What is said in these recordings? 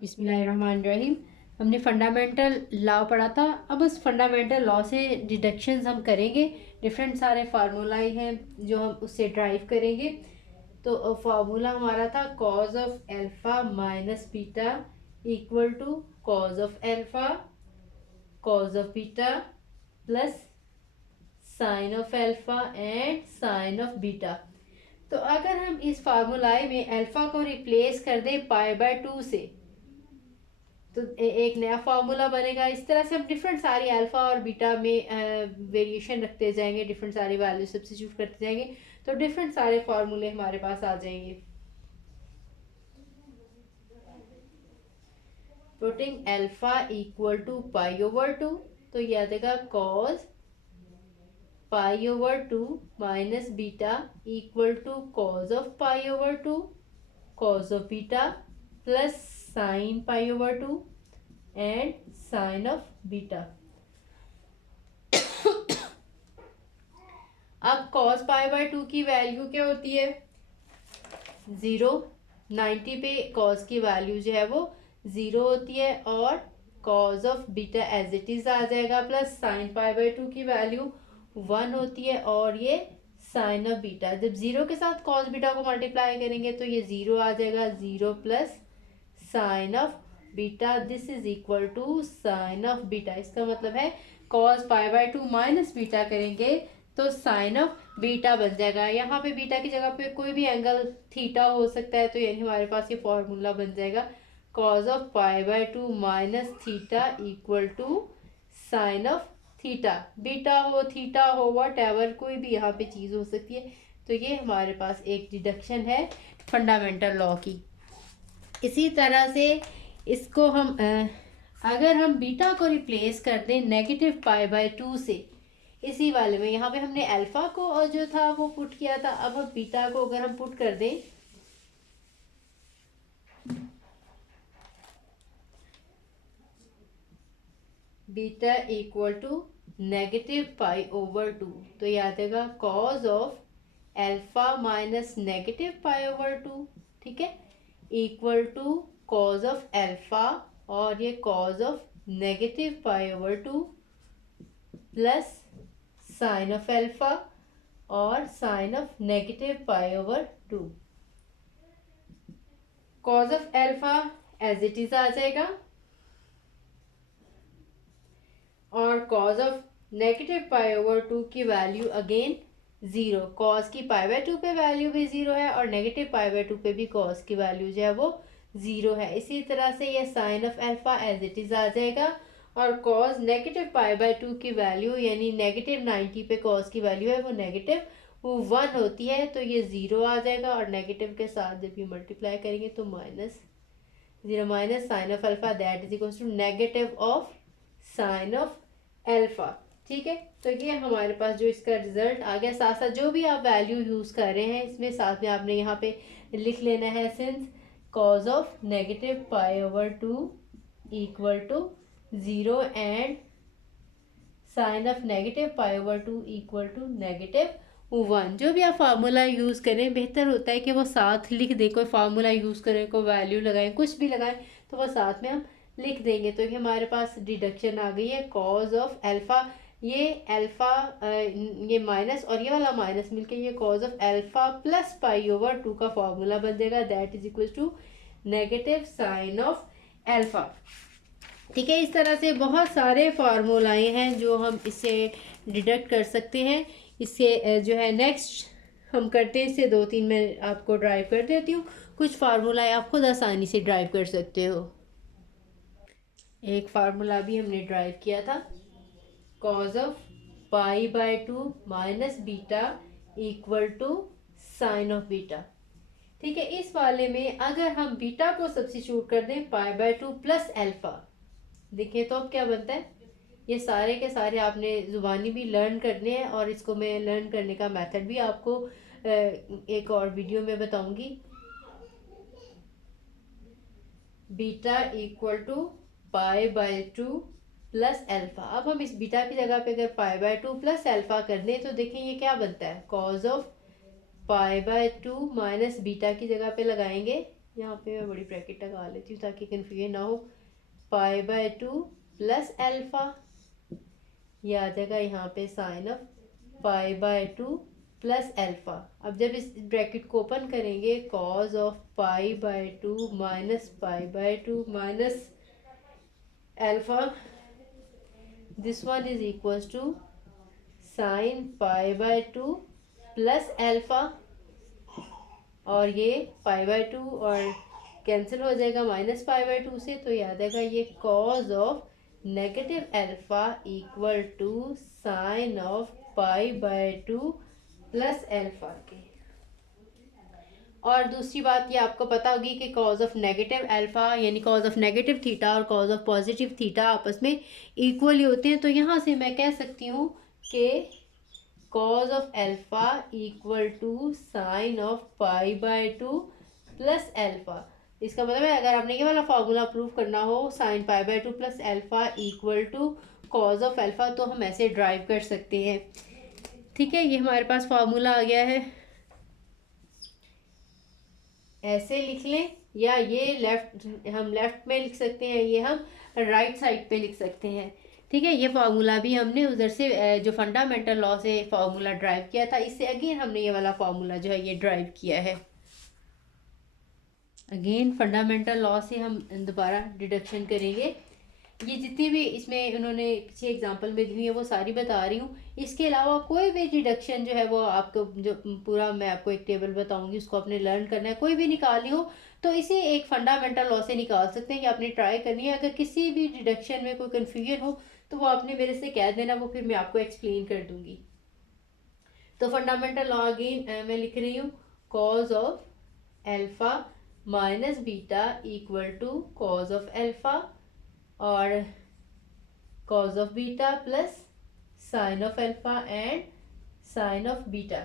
बिस्मिल्लाहिर्रहमानिर्रहीम। हमने fundamental law पढ़ा था। अब उस फंडामेंटल लॉ से डिडक्शंस हम करेंगे। डिफरेंट सारे फार्मूलाए हैं जो हम उससे ड्राइव करेंगे। तो फार्मूला हमारा था cos of alpha minus beta equal to cos of alpha cos of beta plus sine of alpha and sine of beta. तो अगर हम इस फार्मूलाए में अल्फा को रिप्लेस कर दें पाई बाय 2 से तो एक नया फार्मूला बनेगा। इस तरह से हम डिफरेंट सारी अल्फा और बीटा में वेरिएशन रखते जाएंगे, डिफरेंट सारी वैल्यू सब्स्टिट्यूट करते जाएंगे, तो डिफरेंट सारे फार्मूले हमारे पास आ जाएंगे। Putting alpha equal to pi over 2, तो ये आ जाएगा cos pi over 2 minus beta equal to cos of pi over 2 cos of beta plus sine pi over 2 and sine of beta. अब cos पाई बाय 2 की value क्या होती है? 0। 90 पे cos की वैल्यू जो है वो 0 होती है और cos of beta as it is आ जाएगा प्लस साइन पाई बाय 2 की वैल्यू 1 होती है और ये साइन ऑफ बीटा। जब 0 के साथ cos बीटा को मल्टीप्लाई करेंगे तो ये 0 आ जाएगा, 0 plus sine of beta this is equal to sine of beta. इसका मतलब है cos pi by 2 minus beta करेंगे तो साइन ऑफ बीटा बन जाएगा। यहाँ पे बीटा की जगह पे कोई भी एंगल थीटा हो सकता है, तो यानी हमारे पास ये फॉर्मूला बन जाएगा cos of pi by 2 minus theta equal to sine of theta. Beta हो थीटा हो वट एवर कोई भी यहाँ पे चीज़ हो सकती है। तो ये हमारे पास एक डिडक्शन है फंडामेंटल लॉ की। इसी तरह से इसको हम अगर हम बीटा को रिप्लेस कर दें नेगेटिव पाई बाय 2 से, इसी वाले में यहाँ पे हमने अल्फा को जो था वो पुट किया था, अब हम बीटा को अगर हम पुट कर दें beta equal to negative pi over 2, तो ये आ जाएगा cos of alpha minus negative pi over 2, ठीक है, equal to cos of alpha और ये cos of negative pi over 2 plus sine of alpha और sine of negative pi over 2। Cos of alpha as it is आ जाएगा और cos of negative pi over 2 की value again 0। Cause की पाई by 2 पे value भी 0 है और नेगेटिव पाई बाय 2 पे भी कॉज की वैल्यू जो है वो 0 है। इसी तरह से ये sine of alpha as it is आ जाएगा और कॉज नेगेटिव पाई बाय 2 की वैल्यू यानी नेगेटिव 90 पे कॉज की वैल्यू है वो नेगेटिव 1 होती है, तो ये 0 आ जाएगा और नेगेटिव के साथ जब ये मल्टीप्लाई करेंगे तो minus 0 minus sine of alpha that is equal to negative of sine of alpha. ठीक है, तो ये हमारे पास जो इसका रिजल्ट आ गया। साथ साथ जो भी आप वैल्यू यूज कर रहे हैं इसमें साथ में आपने यहाँ पे लिख लेना है since cos of negative pi over 2 equal to 0 and sine of negative pi over 2 equal to negative 1। जो भी आप फार्मूला यूज़ करें बेहतर होता है कि वो साथ लिख दें। कोई फार्मूला यूज़ करें, कोई वैल्यू लगाएं, कुछ भी लगाएं तो वो साथ में हम लिख देंगे। तो ये हमारे पास डिडक्शन आ गई है कॉज ऑफ एल्फा। ये एल्फा ये माइनस और ये वाला माइनस मिलके ये cos of alpha plus pi over 2 का फॉर्मूला बन जाएगा that is equal to negative sine of alpha. ठीक है, इस तरह से बहुत सारे फार्मूलाए हैं जो हम इससे डिडक्ट कर सकते हैं। इससे जो है नेक्स्ट हम करते हैं, इससे 2-3 मैं आपको ड्राइव कर देती हूँ। कुछ फार्मूलाए आप खुद आसानी से ड्राइव कर सकते हो। एक फार्मूला भी हमने ड्राइव किया था cos of pi by 2 minus beta equal to sine of beta. ठीक है, इस वाले में अगर हम बीटा को सब्स्टिट्यूट कर दें पाई बाय 2 प्लस एल्फा, देखिए तो अब क्या बनता है। ये सारे के सारे आपने जुबानी भी लर्न करने हैं और इसको मैं लर्न करने का मेथड भी आपको एक और वीडियो में बताऊंगी। Beta equal to pi by 2 plus alpha. अब हम इस बीटा की जगह पे अगर पाई बाय 2 प्लस एल्फा कर दें तो देखें ये क्या बनता है, cos of pi by 2 minus beta की जगह पे लगाएंगे यहाँ पे मैं बड़ी ब्रैकेट लगा लेती हूँ ताकि कन्फ्यूजन ना हो। π/2 प्लस अल्फ़ा, ये आ जाएगा यहाँ पे साइन ऑफ π/2 प्लस अल्फ़ा। अब जब इस ब्रैकेट को ओपन करेंगे, cos of π/2 minus π/2 minus alpha, this one is equals to sine π/2 plus alpha, और ये π/2 और कैंसिल हो जाएगा माइनस π/2 से, तो याद आएगा ये cos of negative alpha equal to sine of π/2 plus alpha के। और दूसरी बात ये आपको पता होगी कि कॉज ऑफ नेगेटिव अल्फ़ा यानी कॉज ऑफ नेगेटिव थीटा और कॉज ऑफ पॉजिटिव थीटा आपस में इक्वल ही होते हैं। तो यहाँ से मैं कह सकती हूँ कि cos of alpha equal to sine of π/2 plus alpha. इसका मतलब है अगर आपने ये वाला फार्मूला प्रूव करना हो, sine π/2 plus alpha equal to cos of alpha, तो हम ऐसे ड्राइव कर सकते हैं। ठीक है, ये हमारे पास फार्मूला आ गया है। ऐसे लिख लें, या ये हम लेफ्ट में लिख सकते हैं, ये हम राइट साइड पे लिख सकते हैं। ठीक है, ये फार्मूला भी हमने उधर से जो फंडामेंटल लॉ से फार्मूला ड्राइव किया था, इससे अगेन हमने ये वाला फार्मूला जो है ये ड्राइव किया है। अगेन फंडामेंटल लॉ से हम दोबारा डिडक्शन करेंगे। ये जितनी भी इसमें उन्होंने पीछे एग्जांपल में दी हुई है वो सारी बता रही हूँ। इसके अलावा कोई भी डिडक्शन जो है वो आपको जो पूरा मैं आपको एक टेबल बताऊंगी, उसको आपने लर्न करना है। कोई भी निकालनी हो तो इसे एक फंडामेंटल लॉ से निकाल सकते हैं, या आपने ट्राई करनी है। अगर किसी भी डिडक्शन में कोई कन्फ्यूजन हो तो वो आपने मेरे से कह देना, वो फिर मैं आपको एक्सप्लेन कर दूंगी। तो फंडामेंटल लॉ अगेन मैं लिख रही हूँ, cos of alpha minus beta equal to cos of alpha और cos of beta plus sine of alpha and sine of beta.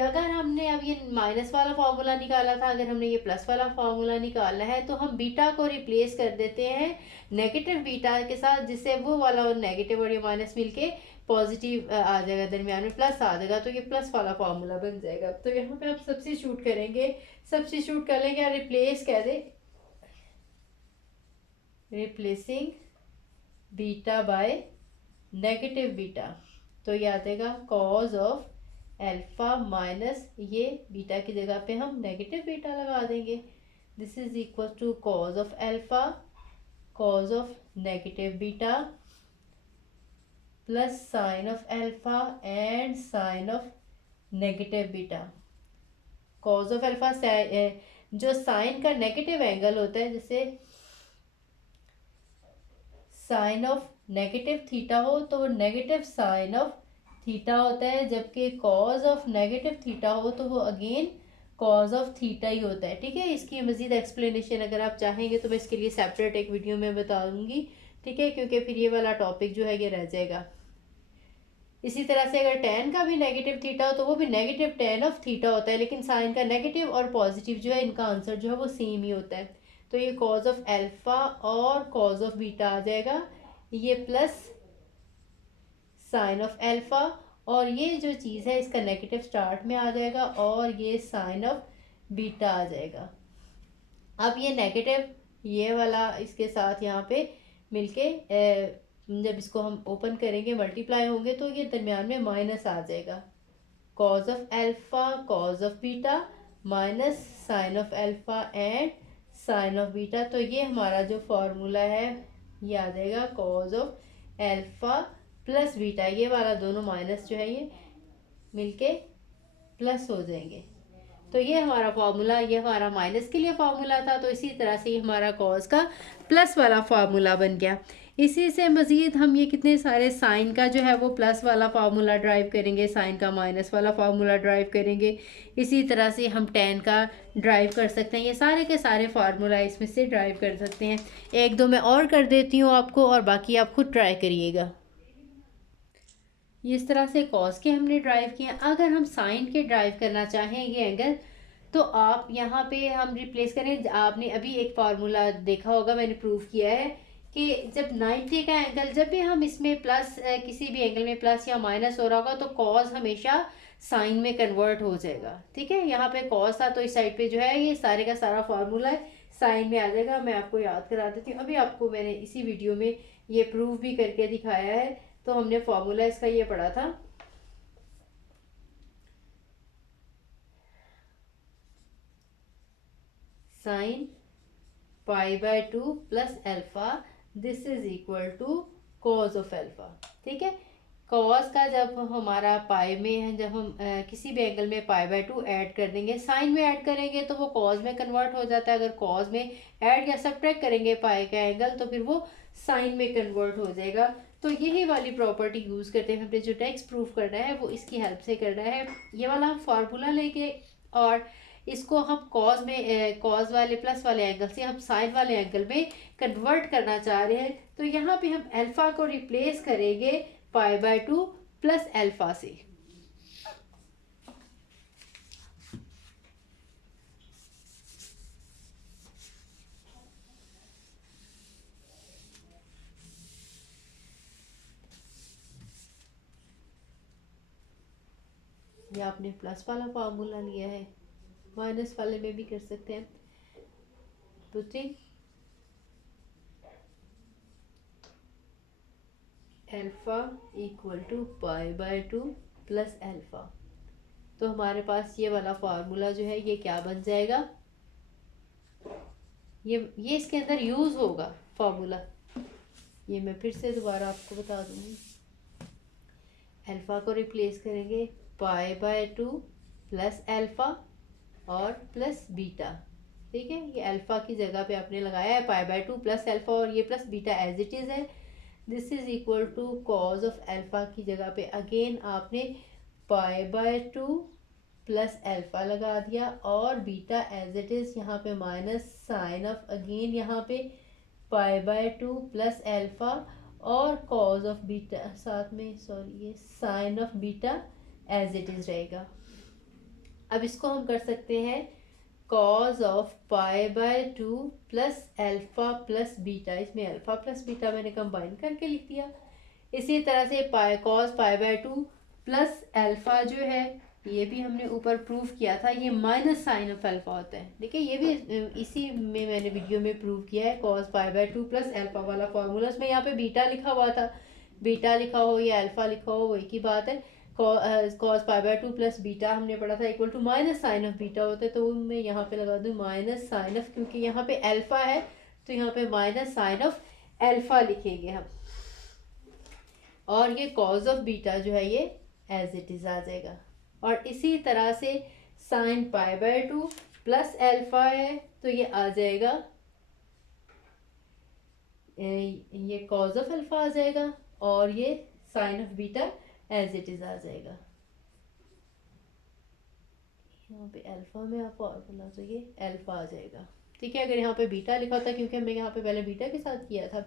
अगर हमने अब ये माइनस वाला फार्मूला निकाला था, अगर हमने ये प्लस वाला फार्मूला निकालना है तो हम बीटा को रिप्लेस कर देते हैं नेगेटिव बीटा के साथ, जिससे वो वाला नेगेटिव और ये माइनस मिलके पॉजिटिव आ जाएगा, दरमियान में प्लस आ जाएगा, तो ये प्लस वाला फार्मूला बन जाएगा। तो यहाँ पे आप सब्स्टिट्यूट करेंगे, सब्स्टिट्यूट कर लेंगे या रिप्लेस कह दे, replacing beta by negative beta, तो ये आ जाएगा कॉज ऑफ एल्फा माइनस ये बीटा की जगह पे हम नेगेटिव बीटा लगा देंगे। This is equal to cos of alpha cos of negative beta plus sine of alpha and sine of negative beta. Cos of alpha जो साइन का negative angle होता है, जैसे साइन ऑफ नेगेटिव थीटा हो तो वो नेगेटिव साइन ऑफ थीटा होता है, जबकि कॉज ऑफ नेगेटिव थीटा हो तो वो अगेन कॉज ऑफ थीटा ही होता है। ठीक है, इसकी मज़ीद एक्सप्लेनेशन अगर आप चाहेंगे तो मैं इसके लिए सेपरेट एक वीडियो में बता दूंगी। ठीक है, क्योंकि फिर ये वाला टॉपिक जो है ये रह जाएगा। इसी तरह से अगर टेन का भी नेगेटिव थीटा हो तो वो भी नेगेटिव टेन ऑफ थीटा होता है, लेकिन साइन का नेगेटिव और पॉजिटिव जो है इनका आंसर जो है वो सेम ही होता है। तो ये कॉज ऑफ एल्फा और कॉज ऑफ बीटा आ जाएगा, ये प्लस साइन ऑफ एल्फा, और ये जो चीज़ है इसका नेगेटिव स्टार्ट में आ जाएगा, और ये साइन ऑफ बीटा आ जाएगा। अब ये नेगेटिव ये वाला इसके साथ यहाँ पे मिलके जब इसको हम ओपन करेंगे मल्टीप्लाई होंगे तो ये दरमियान में माइनस आ जाएगा। Cos of alpha cos of beta minus sine of alpha and sine of beta, तो ये हमारा जो फॉर्मूला है ये आ जाएगा cos of alpha plus beta. ये वाला दोनों माइनस जो है ये मिलके प्लस हो जाएंगे। तो ये हमारा फार्मूला, ये हमारा माइनस के लिए फार्मूला था, तो इसी तरह से हमारा कॉज का प्लस वाला फार्मूला बन गया। इसी से मज़ीद हम ये कितने सारे साइन का जो है वो प्लस वाला फार्मूला ड्राइव करेंगे, साइन का माइनस वाला फार्मूला ड्राइव करेंगे। इसी तरह से हम टेन का ड्राइव कर सकते हैं। ये सारे के सारे फार्मूला इसमें से ड्राइव कर सकते हैं। एक दो मैं और कर देती हूँ आपको, और बाकी आप खुद ट्राई करिएगा। इस तरह से कॉस के हमने ड्राइव किए। अगर हम साइन के ड्राइव करना चाहें ये एंगल, तो आप यहाँ पे हम रिप्लेस करें। आपने अभी एक फार्मूला देखा होगा, मैंने प्रूव किया है कि जब 90 का एंगल, जब भी हम इसमें प्लस किसी भी एंगल में प्लस या माइनस हो रहा होगा तो कॉस हमेशा साइन में कन्वर्ट हो जाएगा। ठीक है, यहाँ पे कॉस था तो इस साइड पे जो है ये सारे का सारा फार्मूला है साइन में आ जाएगा। मैं आपको याद करा देती हूँ, अभी आपको मैंने इसी वीडियो में ये प्रूव भी करके दिखाया है। तो हमने फार्मूला इसका ये पढ़ा था, sine pi by 2 plus alpha this is equal to cos of alpha. ठीक है, कॉस का जब हमारा पाई में है, जब हम किसी भी एंगल में पाई बाय 2 ऐड कर देंगे, साइन में ऐड करेंगे तो वो कॉस में कन्वर्ट हो जाता है। अगर कॉस में ऐड या सब्ट्रैक्ट करेंगे पाई का एंगल तो फिर वो साइन में कन्वर्ट हो जाएगा। तो यही वाली प्रॉपर्टी यूज़ करते हैं, हमने जो टेक्स्ट प्रूफ करना है वो इसकी हेल्प से करना है। ये वाला हम फार्मूला लेके और इसको हम कॉस में कॉस वाले प्लस वाले एंगल से हम साइन वाले एंगल में कन्वर्ट करना चाह रहे हैं। तो यहाँ पे हम अल्फा को रिप्लेस करेंगे पाई बाय 2 प्लस एल्फा से। ये आपने प्लस वाला फार्मूला लिया है, माइनस वाले में भी कर सकते हैं। Putting alpha equal to pi by 2 plus alpha, तो हमारे पास ये वाला फार्मूला जो है ये क्या बन जाएगा, ये इसके अंदर यूज होगा फार्मूला। ये मैं फिर से दोबारा आपको बता दूंगी। अल्फा को रिप्लेस करेंगे पाई बाय 2 प्लस एल्फा और प्लस बीटा। ठीक है, ये अल्फा की जगह पे आपने लगाया है पाई बाय 2 प्लस एल्फा और ये plus beta as it is है। This is equal to cos of alpha की जगह पे अगेन आपने पाई बाय 2 प्लस एल्फा लगा दिया और बीटा एज इट इज़ यहाँ पे माइनस साइन ऑफ अगेन यहाँ पे पाई बाय 2 प्लस एल्फा और कॉज ऑफ बीटा साथ में, सॉरी ये sine of beta as it is रहेगा। अब इसको हम कर सकते हैं cos of pi by 2 plus alpha plus beta, इसमें अल्फा प्लस बीटा मैंने कंबाइन करके लिख दिया। इसी तरह से pi cos pi by 2 plus alpha जो है ये भी हमने ऊपर प्रूफ किया था, ये माइनस साइन ऑफ अल्फा होता है। देखिए ये भी इसी में मैंने वीडियो में प्रूव किया है, cos pi by 2 plus alpha वाला फॉर्मूला। उसमें यहाँ पे बीटा लिखा हुआ था, बीटा लिखा हो या अल्फा लिखा हो वही की बात है। Cos pi by 2 plus beta हमने पढ़ा था equal to minus sine of beta होता है, तो मैं यहाँ पे लगा दूँ माइनस साइन ऑफ, क्योंकि यहाँ पे अल्फा है तो यहाँ पे माइनस साइन ऑफ अल्फा लिखेंगे हम, और ये कॉज ऑफ बीटा जो है ये एज इट इज़ आ जाएगा। और इसी तरह से sign pi by 2 plus alpha है तो ये आ जाएगा, ये कॉज ऑफ अल्फा आ जाएगा और ये sine of beta as it is आ जाएगा। यहाँ पे अल्फा में आप फॉर्मूला तो ये अल्फा आ जाएगा। ठीक है, अगर यहाँ पे बीटा लिखा होता क्योंकि हमने यहाँ पे पहले बीटा के साथ किया था,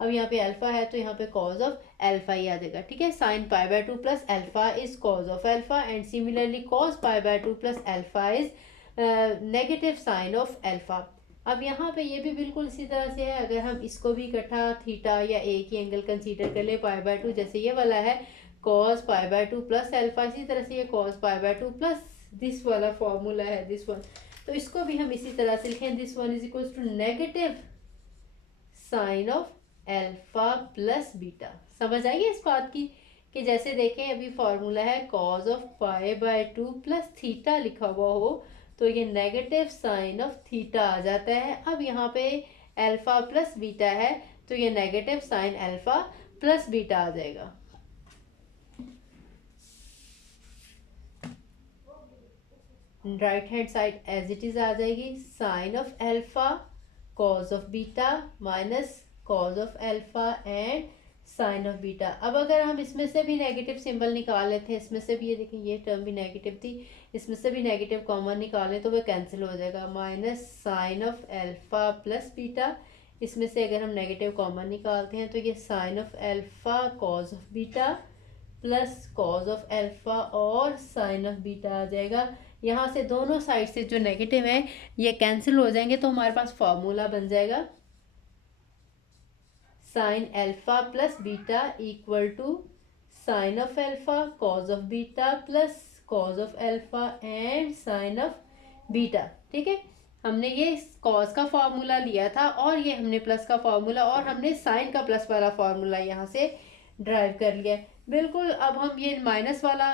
अब यहाँ पे अल्फा है तो यहाँ पे कॉज ऑफ अल्फा ही आ जाएगा। ठीक है, sine pi by 2 plus alpha is cos of alpha and similarly cos pi by 2 plus alpha is negative sine of alpha. अब यहाँ पे ये भी बिल्कुल इसी तरह से है, अगर हम इसको भी इकट्ठा थीटा या एक ही एंगल कंसीडर कर ले पाई बाय 2, जैसे ये वाला है cos pi by 2 plus alpha, इसी तरह से ये cos pi by 2 plus this वाला फॉर्मूला है दिस वन, तो इसको भी हम इसी तरह से लिखें, this one is equal to negative sine of alpha plus beta. समझ आई है इस बात की कि जैसे देखें अभी फॉर्मूला है cos of pi by 2 plus theta लिखा हुआ हो तो ये नेगेटिव साइन ऑफ थीटा आ जाता है। अब यहाँ पे अल्फा प्लस बीटा है तो ये negative sine alpha plus beta आ जाएगा। Right hand side as it is आ जाएगी, sine of alpha cos of beta minus cos of alpha and sine of beta. अब अगर हम इसमें से भी नेगेटिव सिंबल निकाल लेते हैं, इसमें से भी ये देखें ये टर्म भी नेगेटिव थी, इसमें से भी नेगेटिव कॉमन निकालें तो वो कैंसिल हो जाएगा, minus sine of alpha plus beta. इसमें से अगर हम नेगेटिव कॉमन निकालते हैं तो ये sine of alpha cos of beta plus cos of alpha और साइन ऑफ बीटा आ जाएगा। यहाँ से दोनों साइड से जो नेगेटिव है ये कैंसिल हो जाएंगे तो हमारे पास फॉर्मूला बन जाएगा sine alpha plus beta equal to sine of alpha cos of beta plus cos of alpha and sine of beta. ठीक है, हमने ये कॉस का फॉर्मूला लिया था और ये हमने प्लस का फॉर्मूला और हमने साइन का प्लस वाला फॉर्मूला यहाँ से ड्राइव कर लिया। बिल्कुल, अब हम ये माइनस वाला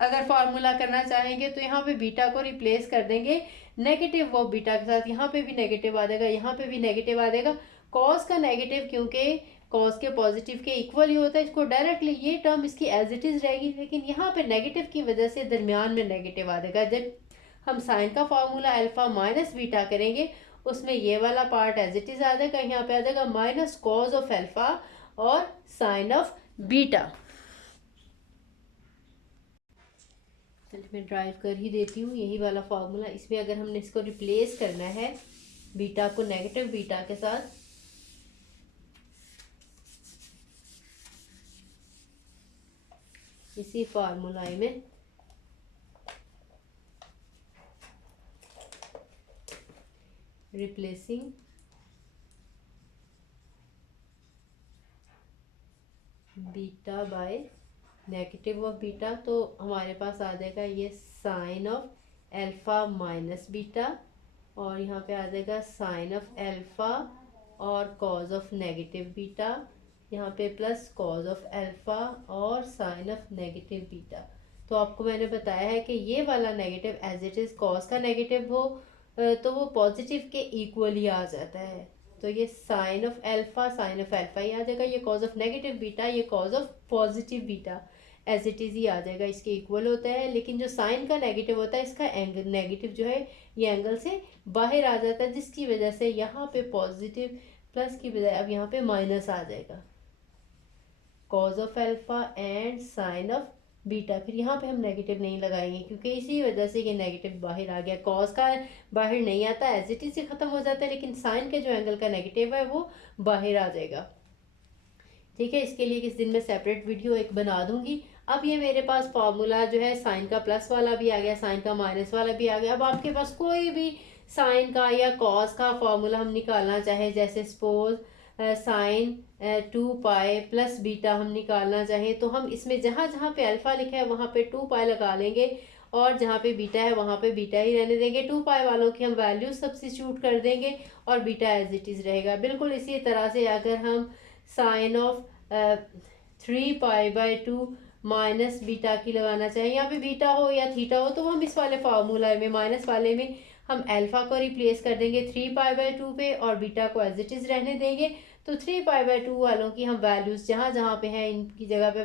अगर फार्मूला करना चाहेंगे तो यहाँ पे बीटा को रिप्लेस कर देंगे नेगेटिव वो बीटा के साथ। यहाँ पे भी नेगेटिव आ जाएगा, यहाँ पे भी नेगेटिव आ जाएगा। कॉस का नेगेटिव क्योंकि कॉस के पॉजिटिव के इक्वल ही होता है, इसको डायरेक्टली ये टर्म इसकी एज इट इज रहेगी, लेकिन यहाँ पे नेगेटिव की वजह से दरमियान में नेगेटिव आ जाएगा। जब हम साइन का फॉर्मूला अल्फा माइनस बीटा करेंगे उसमें ये वाला पार्ट एज इट इज आ जाएगा, यहाँ पे आ जाएगा माइनस कॉज ऑफ अल्फा और साइन ऑफ बीटा। चलिए मैं ड्राइव कर ही देती हूँ यही वाला फॉर्मूला। इसमें अगर हमने इसको रिप्लेस करना है बीटा को नेगेटिव बीटा के साथ, इसी फार्मूला में replacing beta by negative of beta, तो हमारे पास आ जाएगा ये sine of alpha minus beta और यहाँ पे आ जाएगा साइन ऑफ अल्फा और कॉज ऑफ नेगेटिव बीटा, यहाँ पे प्लस कॉज ऑफ अल्फा और साइन ऑफ नेगेटिव बीटा। तो आपको मैंने बताया है कि ये वाला negative as it is cos का नेगेटिव हो तो वो पॉजिटिव के इक्वली आ जाता है। तो ये साइन ऑफ अल्फा ही आ जाएगा, ये कॉज ऑफ नेगेटिव बीटा, ये cos of positive beta as it is ही आ जाएगा, इसके इक्वल होता है। लेकिन जो साइन का नेगेटिव होता है इसका एंगल नेगेटिव जो है ये एंगल से बाहर आ जाता है, जिसकी वजह से यहाँ पे पॉजिटिव प्लस की बजाय अब यहाँ पे माइनस आ जाएगा, cos of alpha and sine of beta. फिर यहाँ पे हम नेगेटिव नहीं लगाएंगे क्योंकि इसी वजह से ये नेगेटिव बाहर आ गया। कॉज का बाहर नहीं आता, एज इट इज से ख़त्म हो जाता है, लेकिन साइन के जो एंगल का नेगेटिव है वो बाहर आ जाएगा। ठीक है, इसके लिए किस दिन मैं सेपरेट वीडियो एक बना दूंगी। अब ये मेरे पास फार्मूला जो है साइन का प्लस वाला भी आ गया, साइन का माइनस वाला भी आ गया। अब आपके पास कोई भी साइन का या कॉस का फार्मूला हम निकालना चाहे, जैसे suppose sine 2 pi plus beta हम निकालना चाहें, तो हम इसमें जहाँ जहाँ पे अल्फा लिखा है वहाँ पे 2 पाई लगा लेंगे और जहाँ पे बीटा है वहाँ पे बीटा ही रहने देंगे। 2 पाई वालों की हम वैल्यू सब्स्टिट्यूट कर देंगे और बीटा एज इट इज़ रहेगा। बिल्कुल इसी तरह से अगर हम sine of 3 pi by 2 minus beta की लगाना चाहिए, यहाँ पे बीटा हो या थीटा हो, तो हम इस वाले फार्मूला में माइनस वाले में हम अल्फा को रिप्लेस कर देंगे 3 पाई बाई 2 पे और बीटा को एज इट इज रहने देंगे। तो 3 पाई बाई 2 वालों की हम वैल्यूज जहाँ जहाँ पे हैं इनकी जगह पे